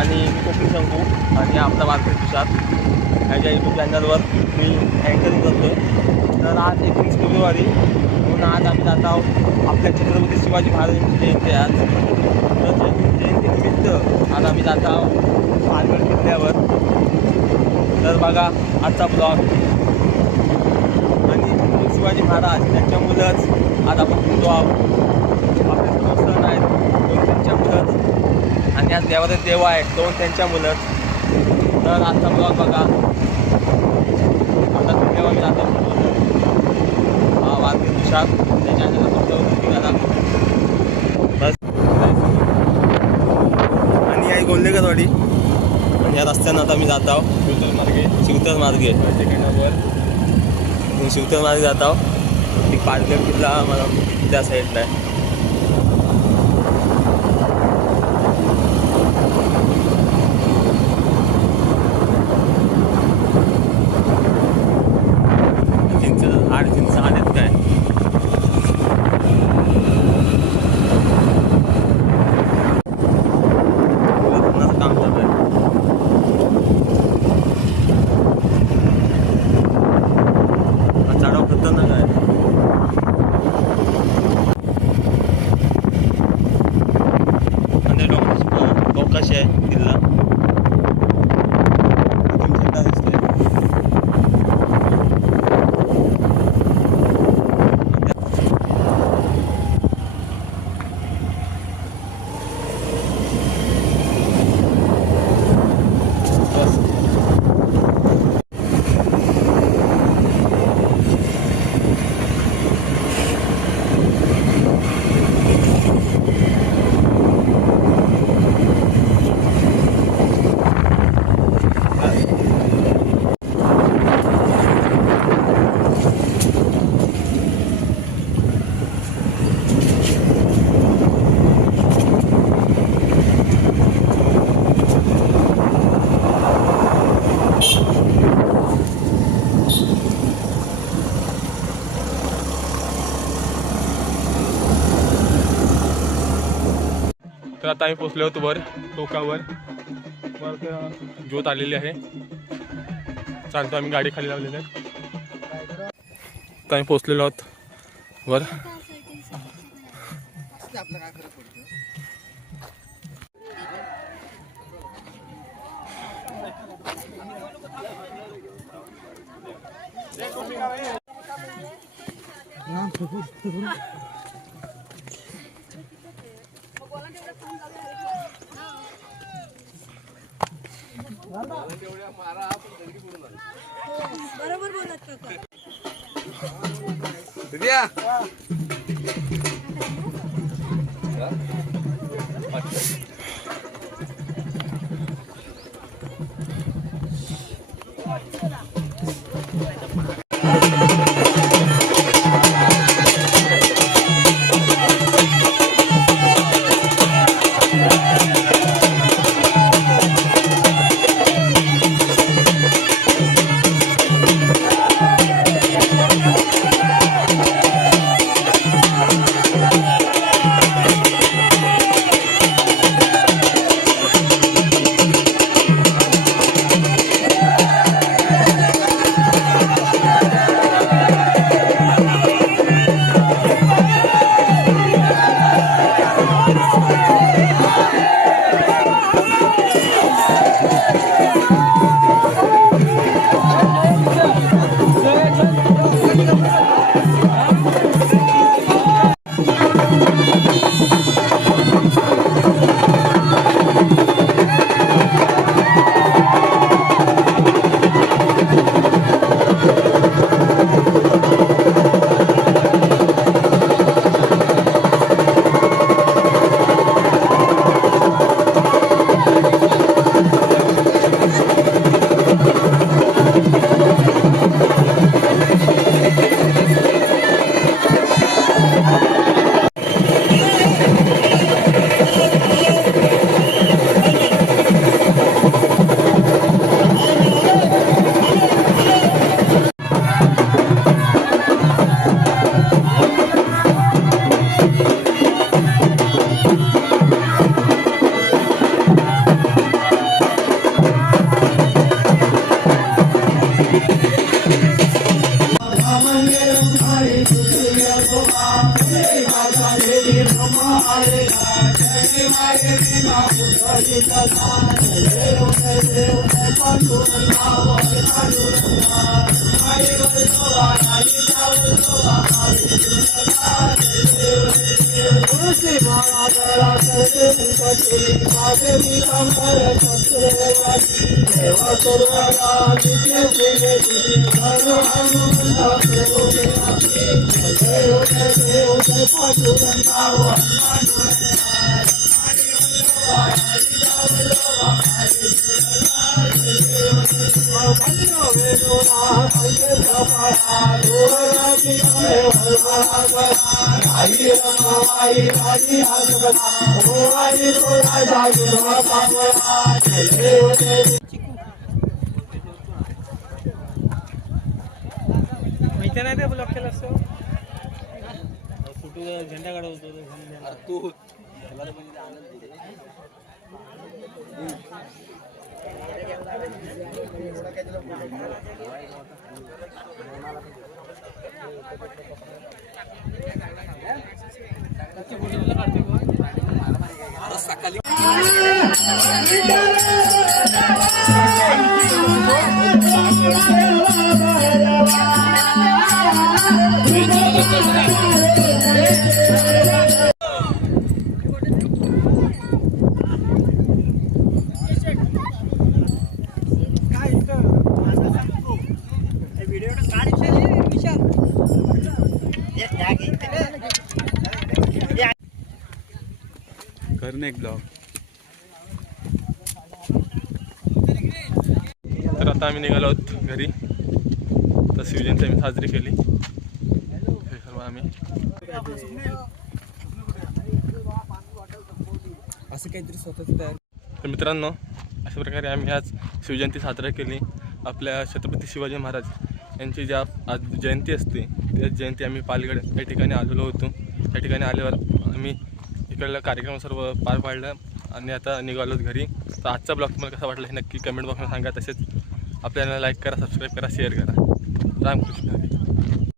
आणि मी कोकणी शंकू आणि आपला वारकरी तुषार ह्याच्या यूट्यूब चॅनलवर मी अँकरिंग करतो आहे. तर आज 19 फेब्रुवारी म्हणून आज आम्ही जात आहोत आपल्या छत्रपती शिवाजी महाराजांची जयंती आज. तर जयंतीनिमित्त आज आम्ही जात आहोत पालगड किल्ल्यावर. तर बघा आजचा ब्लॉग. आणि शिवाजी महाराज त्यांच्यामुळंच आज आपण फिरतो आहोत. आपले सर्व सण आहेत त्यांच्यामुळंच आणि आज देवाचे देव आहे तो त्यांच्या मुलंच. तर आजचा ब्लॉग बघा. आता तेव्हा मी जातो हा वारकरी तुषार त्या चॅनलला तुमच्यावर घाला बस. आणि आई गोंदेकरवाडी आणि या रस्त्यानं आता मी जात आहो शिवतर मार्गे शिवतर मार्गे जात आहो. ती पालघर किल्ला मला त्या साईडला आहे. कशी आहे किल्ला दिसतोय. तर आता आम्ही पोचलो होतो वर टोकावर. ज्योत आलेली आहे. चालतो आम्ही गाडी खाली लावलेली आहे. तर आम्ही पोचलेलो आहोत वर. बरोबर बोलत काका. माहिती नाही ते ब्लॉक केलं असतं फोटो झेंडा काढवतो तू सकाळी करणे एक ब्लॉग. तर आता आम्ही निघालो आहोत घरी. तर शिवजयंती आम्ही साजरी केली हे सर्व आम्ही. असं काहीतरी स्वतःच तयार. तर मित्रांनो, अशा प्रकारे आम्ही आज शिवजयंती साजरी केली. आपल्या छत्रपती शिवाजी महाराज यांची ज्या आज जयंती असते त्या जयंती आम्ही पालगड या ठिकाणी आलेलो होतो. त्या ठिकाणी आल्यावर आम्ही इकडला कार्यक्रम सर्व पार पाडला आणि आता निघालो घरी. तर आजचा ब्लॉग तुम्हाला कसा वाटला हे नक्की कमेंट बॉक्समध्ये सांगा. तसेच आपल्याला लाईक करा, सबस्क्राईब करा, शेअर करा. रामकृष्ण.